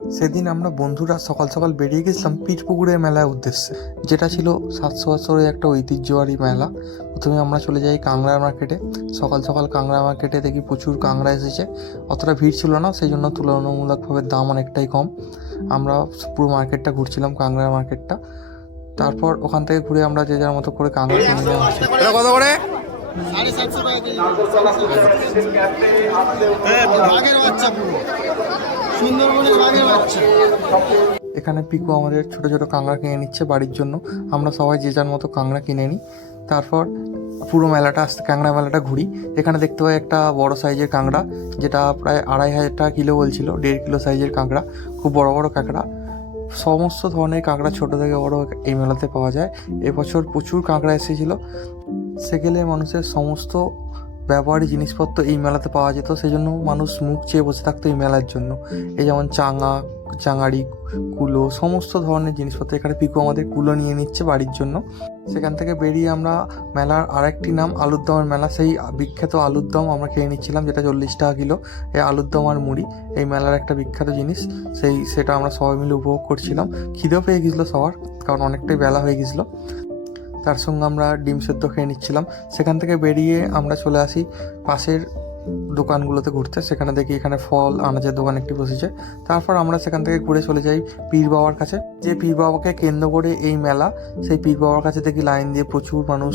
সেদিন আমরা বন্ধুরা সকাল সকাল বেরিয়ে গেছিলাম পীরপুকুরের মেলার উদ্দেশ্যে, যেটা ছিল 700 বছরের একটা ঐতিহ্যবাহী মেলা। প্রথমে আমরা চলে যাই কাংড়া মার্কেটে। সকাল সকাল কাংড়া মার্কেটে দেখি প্রচুর কাংড়া এসেছে। অতটা ভিড় ছিল না, সেই জন্য তুলনামূলকভাবে দাম অনেকটাই কম। আমরা পুরো মার্কেটটা ঘুরছিলাম, কাংড়া মার্কেটটা। তারপর ওখান থেকে ঘুরে আমরা যে যার মতো করে কাংড়া কিনে নেওয়া হচ্ছে। এটা কত করে? 750 টাকা কেজি। বাঘের বাচ্চা পুরো সুন্দরবনের বাঘের বাচ্চা। এখানে পিকু আমাদের ছোট ছোট কাংড়া কিনে নিচ্ছে বাড়ির জন্য। আমরা সবাই যে যার মতো কাংড়া কিনে নিই। তারপর পুরো মেলাটা কাংড়া মেলাটা ঘুরি। এখানে দেখতে পাই একটা বড় সাইজের কাংড়া, যেটা প্রায় 2500 টাকা কিলো বলছিল। 1.5 কিলো সাইজের কাংড়া, খুব বড় বড় কাঁকড়া। সমস্ত ধরনের কাঁকড়া ছোট থেকে বড় এই মেলাতে পাওয়া যায়। এবছর প্রচুর কাঁকড়া এসেছিলো। সেকেলে মানুষের সমস্ত ব্যবহারিক জিনিসপত্র এই মেলাতে পাওয়া যেত, সেই জন্য মানুষ মুখ চেয়ে বসে থাকতো এই মেলার জন্য। এই যেমন চাঙাড়ি, কুলো, সমস্ত ধরনের জিনিসপত্র। এখানে পিকু আমাদের কুলো নিয়ে নিচ্ছে বাড়ির জন্য। সেখান থেকে বেরিয়ে আমরা মেলার আরেকটি নাম আলুর দমের মেলা, সেই বিখ্যাত আলুর দম আমরা খেয়ে নিচ্ছিলাম, যেটা 40 টাকা কিলো। এই আলুর দম আর মুড়ি এই মেলার একটা বিখ্যাত জিনিস। সেটা আমরা সবাই মিলে উপভোগ করছিলাম। খিদেও পেয়ে গেছিলো সবার, কারণ অনেকটাই বেলা হয়ে গেছিলো। তার সঙ্গে আমরা ডিম সেদ্ধ খেয়ে নিচ্ছিলাম। সেখান থেকে বেরিয়ে আমরা চলে আসি পাশের দোকানগুলোতে ঘুরতে। সেখানে দেখি এখানে ফল আনাজের দোকান একটি বসেছে। তারপর আমরা সেখান থেকে ঘুরে চলে যাই পীর বাবার কাছে। যে পীর বাবাকে কেন্দ্র করে এই মেলা, সেই পীর বাবার কাছে দেখি লাইন দিয়ে প্রচুর মানুষ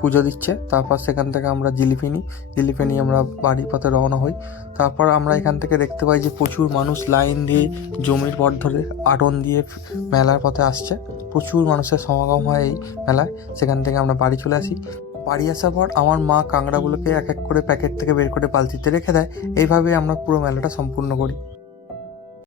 পুজো দিচ্ছে। তারপর সেখান থেকে আমরা জিলিপি নিই, আমরা বাড়ির পথে রওনা হই। তারপর আমরা এখান থেকে দেখতে পাই যে প্রচুর মানুষ লাইন দিয়ে জমির পথ ধরে আটন দিয়ে মেলার পথে আসছে। প্রচুর মানুষের সমাগম হয় এই মেলায়। সেখান থেকে আমরা বাড়ি চলে আসি। বাড়ি আসার পর আমার মা কাঁকড়াগুলোকে এক এক করে প্যাকেট থেকে বের করে বালতিতে রেখে দেয়। এইভাবে আমরা পুরো মেলাটা সম্পূর্ণ করি।